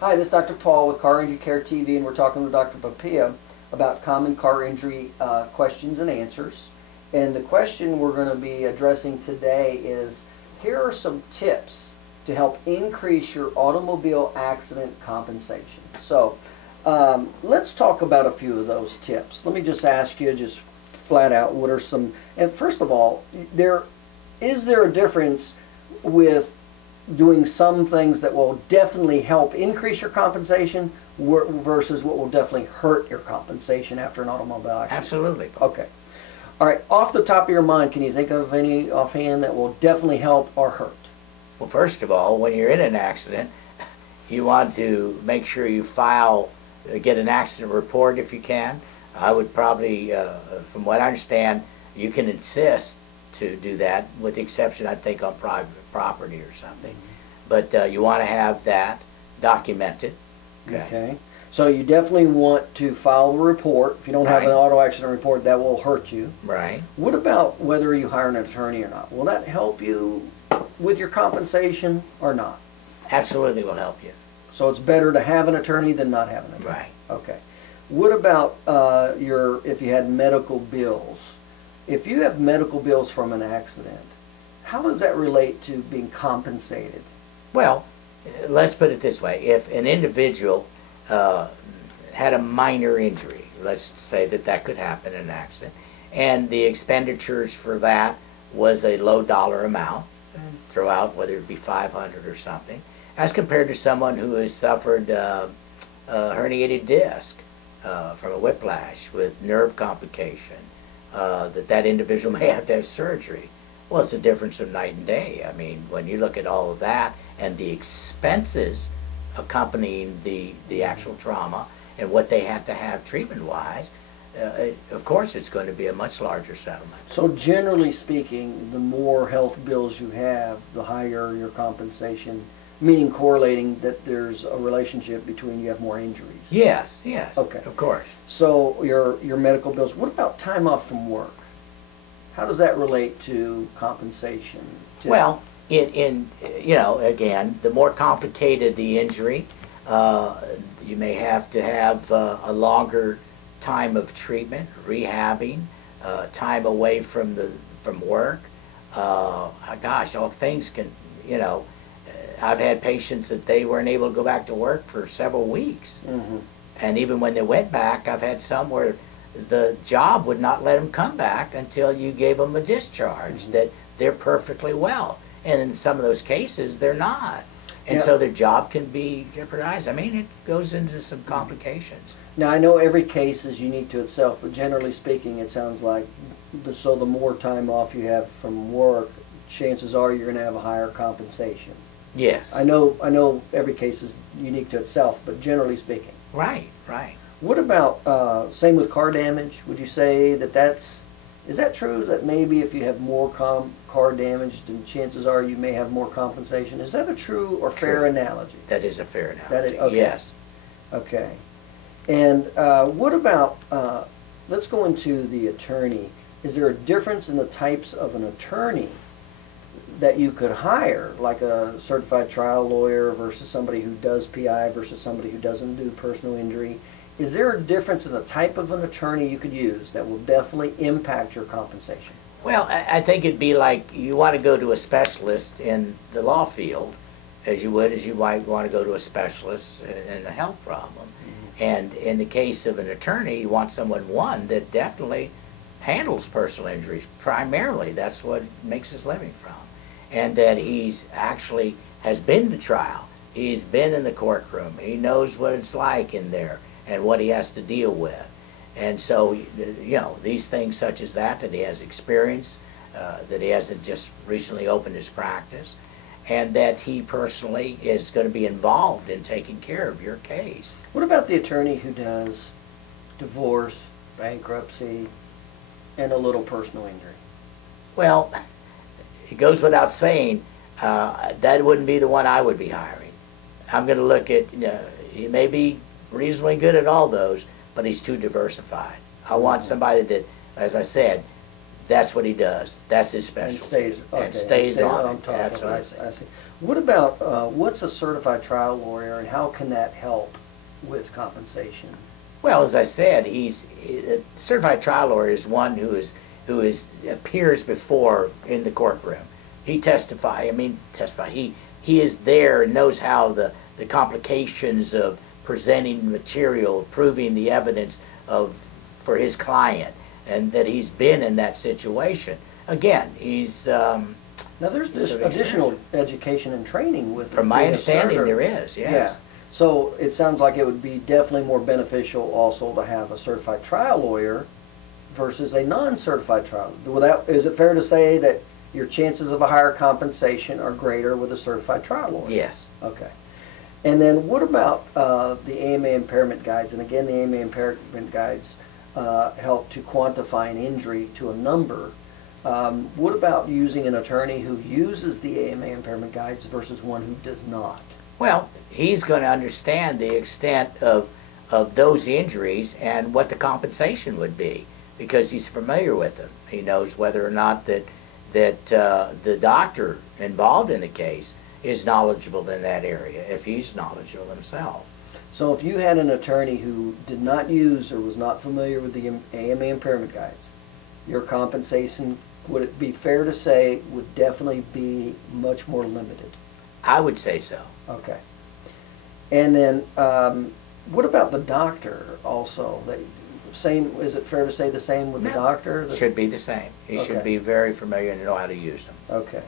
Hi, this is Dr. Paul with Car Injury Care TV, and we're talking with Dr. Papia about common car injury questions and answers. And the question we're going to be addressing today is, here are some tips to help increase your automobile accident compensation. So let's talk about a few of those tips. Let me just ask you just flat out, what are some, and first of all, is there a difference with doing some things that will definitely help increase your compensation versus what will definitely hurt your compensation after an automobile accident? Absolutely. Okay. All right, off the top of your mind, can you think of any offhand that will definitely help or hurt? Well, first of all, when you're in an accident, you want to make sure you get an accident report if you can. I would probably, from what I understand, you can insist to do that, with the exception, I think, on private property or something. But you want to have that documented. Okay. So you definitely want to file the report. If you don't have an auto accident report, that will hurt you. Right. What about whether you hire an attorney or not? Will that help you with your compensation or not? Absolutely will help you. So it's better to have an attorney than not have an attorney? Right. Okay. What about if you had medical bills? If you have medical bills from an accident, how does that relate to being compensated? Well, let's put it this way. If an individual had a minor injury, let's say that could happen in an accident, and the expenditures for that was a low dollar amount, throughout, whether it be 500 or something, as compared to someone who has suffered a herniated disc from a whiplash with nerve complication, that individual may have to have surgery. Well, it's a difference of night and day. I mean, when you look at all of that and the expenses accompanying the actual trauma and what they had to have treatment-wise, of course it's going to be a much larger settlement. So generally speaking, the more health bills you have, the higher your compensation, meaning correlating that there's a relationship between you have more injuries. Yes, yes. Okay. Of course. So your medical bills. What about time off from work? How does that relate to compensation? Well, again, the more complicated the injury, you may have to have a longer time of treatment, rehabbing, time away from work. Gosh, all things can, I've had patients that they weren't able to go back to work for several weeks. And even when they went back, I've had some where the job would not let them come back until you gave them a discharge, that they're perfectly well. And in some of those cases, they're not. And so their job can be jeopardized. I mean, it goes into some complications. Now, I know every case is unique to itself, but generally speaking, it sounds like the more time off you have from work, chances are you're going to have a higher compensation. Yes. I know every case is unique to itself, but generally speaking. Right, right. What about, same with car damage? Would you say is that true, that maybe if you have more car damage, then chances are you may have more compensation? Is that a true or fair analogy? That is a fair analogy. That is, okay. Yes. Okay. And what about, let's go into the attorney. Is there a difference in the types of an attorney that you could hire, like a certified trial lawyer versus somebody who does PI versus somebody who doesn't do personal injury? Is there a difference in the type of an attorney you could use that will definitely impact your compensation? Well, I think it'd be like you want to go to a specialist in the law field as you might want to go to a specialist in a health problem. And in the case of an attorney, you want someone, that definitely handles personal injuries primarily. That's what makes his living from. And that he's actually has been to trial. He's been in the courtroom. He knows what it's like in there and what he has to deal with. And so, these things such as that he has experience, that he hasn't just recently opened his practice, and that he personally is going to be involved in taking care of your case. What about the attorney who does divorce, bankruptcy, and a little personal injury? Well, it goes without saying, that wouldn't be the one I would be hiring. I'm going to look at, he may be reasonably good at all those, but he's too diversified. I want somebody that, as I said, that's what he does. That's his specialty. And stays, okay, and stays on it. top of it. Absolutely. I see. What about, what's a certified trial lawyer, and how can that help with compensation? Well, as I said, a certified trial lawyer is one who appears before in the courtroom. He he is there and knows how the complications of presenting material, proving the evidence for his client, and that he's been in that situation. Again, he's now there's this additional education and training with. From my understanding, there is. Yes. Yeah. So it sounds like it would be definitely more beneficial also to have a certified trial lawyer versus a non-certified trial. Is it fair to say that your chances of a higher compensation are greater with a certified trial lawyer? Yes. Okay. And then what about the AMA impairment guides? And again, the AMA impairment guides help to quantify an injury to a number. What about using an attorney who uses the AMA impairment guides versus one who does not? Well, he's going to understand the extent of those injuries and what the compensation would be, because he's familiar with them. He knows whether or not that the doctor involved in the case is knowledgeable in that area, if he's knowledgeable himself. So if you had an attorney who did not use or was not familiar with the AMA impairment guides, your compensation, would it be fair to say, would definitely be much more limited? I would say so. Okay. And then what about the doctor also? Is it fair to say the same with the doctor? It should be the same. He should be very familiar and know how to use them. Okay.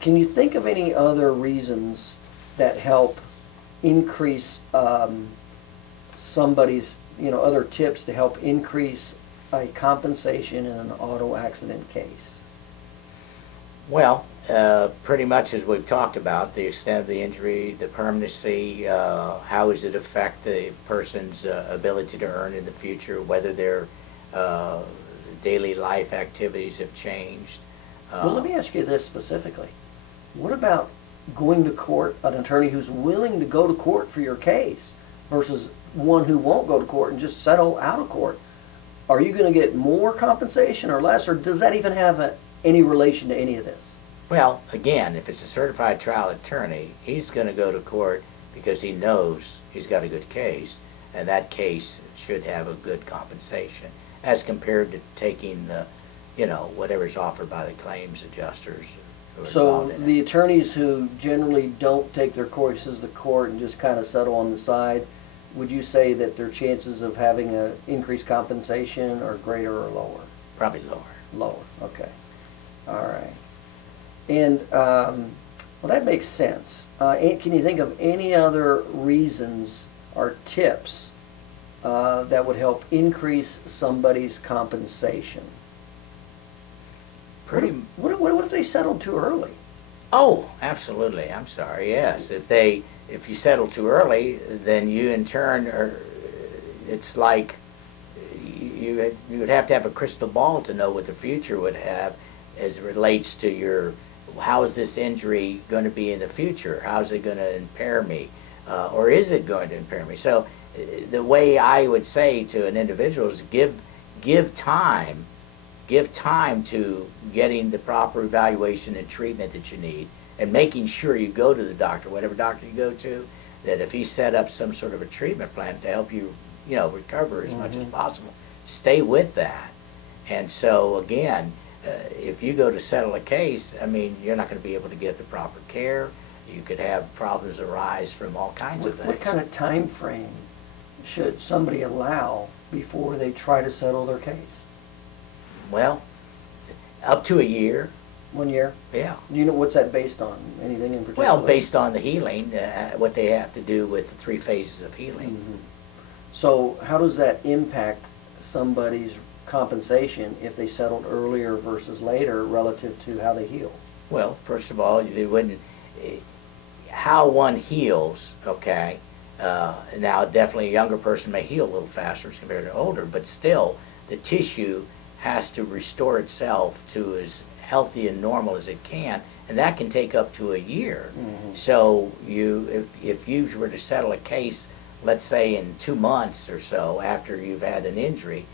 Can you think of any other reasons that help increase somebody's, other tips to help increase a compensation in an auto accident case? Well, pretty much as we've talked about, the extent of the injury, the permanency, how does it affect the person's ability to earn in the future, whether their daily life activities have changed. Well, let me ask you this specifically. What about going to court, an attorney who's willing to go to court for your case versus one who won't go to court and just settle out of court? Are you going to get more compensation or less, or does that even have any relation to any of this? Well, again, if it's a certified trial attorney, he's going to go to court because he knows he's got a good case, and that case should have a good compensation, as compared to taking the, whatever's offered by the claims adjusters. So the attorneys who generally don't take their cases to court and just kind of settle on the side, would you say that their chances of having an increased compensation are greater or lower? Probably lower. Lower, okay. All right. And, well, that makes sense. Can you think of any other reasons or tips that would help increase somebody's compensation? What if they settled too early? Oh, absolutely. I'm sorry. Yes, if you settle too early, then you in turn it's like you would have to have a crystal ball to know what the future would have as it relates to how is this injury going to be in the future? How is it going to impair me? Or is it going to impair me? So the way I would say to an individual is give time to getting the proper evaluation and treatment that you need, and making sure you go to the doctor, whatever doctor you go to, that if he set up some sort of a treatment plan to help you, recover as much as possible, stay with that. And so again, if you go to settle a case, you're not going to be able to get the proper care. You could have problems arise from all kinds of things. What kind of time frame should somebody allow before they try to settle their case? Well, up to a year. 1 year? Yeah. Do you know what's that based on? Anything in particular? Well, based on the healing, what they have to do with the 3 phases of healing. Mm-hmm. So how does that impact somebody's compensation if they settled earlier versus later relative to how they heal? Well, first of all, they wouldn't. How one heals, okay. Now, definitely a younger person may heal a little faster as compared to older, but still, the tissue has to restore itself to as healthy and normal as it can, and that can take up to a year. Mm-hmm. So if you were to settle a case, let's say in 2 months or so after you've had an injury,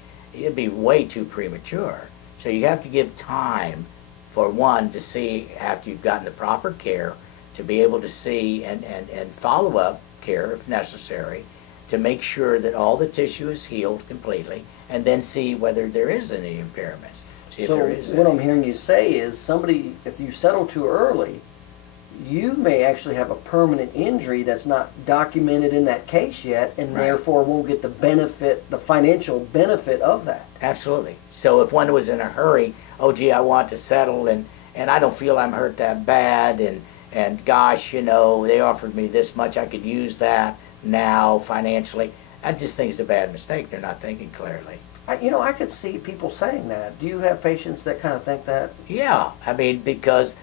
it'd be way too premature. So you have to give time for one to see, after you've gotten the proper care, to be able to see and follow up care if necessary, to make sure that all the tissue is healed completely, and then see whether there is any impairments. See if So there is what any. I'm hearing you say is somebody, if you settle too early, you may actually have a permanent injury that's not documented in that case yet, and Right. therefore won't get the benefit, the financial benefit of that. Absolutely. So if one was in a hurry, oh gee, I want to settle, and I don't feel I'm hurt that bad, and gosh, you know, they offered me this much, I could use that now financially. I just think it's a bad mistake. They're not thinking clearly. I could see people saying that. Do you have patients that kind of think that? Yeah, I mean, because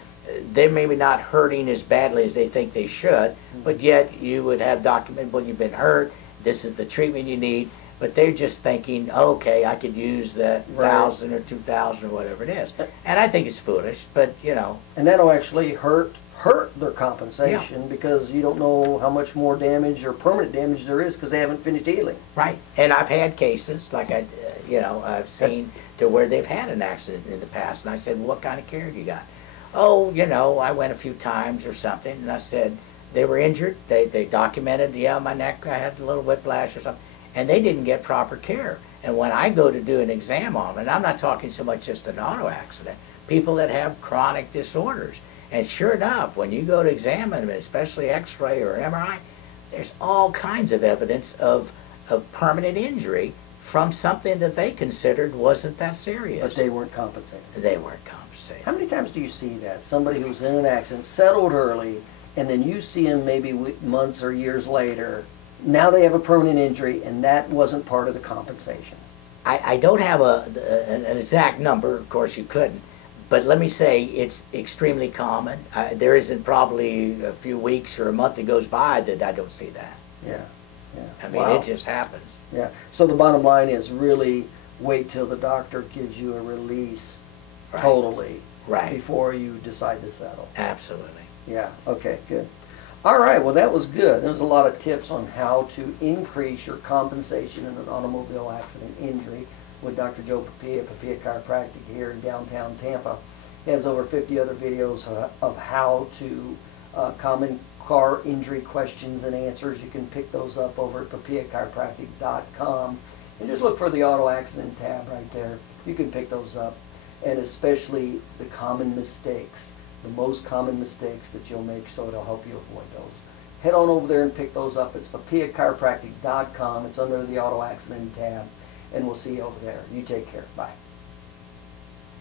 they're maybe not hurting as badly as they think they should, but yet you would have documented, well, you've been hurt, this is the treatment you need, but they're just thinking, okay, I could use that Right. 1,000 or 2,000 or whatever it is. And I think it's foolish, but you know. And that'll actually hurt their compensation because you don't know how much more damage or permanent damage there is because they haven't finished healing. Right, and I've had cases like I've seen to where they've had an accident in the past, and I said, well, what kind of care have you got? Oh, you know, I went a few times or something, and I said they were injured. They documented, yeah, my neck, I had a little whiplash or something, and they didn't get proper care. And when I go to do an exam on them, and I'm not talking so much just an auto accident, people that have chronic disorders. And sure enough, when you go to examine them, especially X-ray or MRI, there's all kinds of evidence of permanent injury from something that they considered wasn't that serious. But they weren't compensated. They weren't compensated. How many times do you see that? Somebody who's in an accident, settled early, and then you see them maybe months or years later, now they have a permanent injury, and that wasn't part of the compensation. I don't have an exact number, of course you couldn't, but let me say it's extremely common. There isn't probably a few weeks or a month that goes by that I don't see that. Yeah, yeah. I mean, Wow. it just happens. Yeah. So the bottom line is really wait till the doctor gives you a release Right. totally Right. before you decide to settle. Absolutely. Yeah, okay, good. All right, well, that was good. There was a lot of tips on how to increase your compensation in an automobile accident injury with Dr. Joe Papia, Papia Chiropractic here in downtown Tampa. He has over 50 other videos of how to common car injury questions and answers. You can pick those up over at papiachiropractic.com. And just look for the auto accident tab right there. You can pick those up. And especially the common mistakes, the most common mistakes that you'll make, so it'll help you avoid those. Head on over there and pick those up. It's papiachiropractic.com. It's under the auto accident tab. And we'll see you over there. You take care. Bye.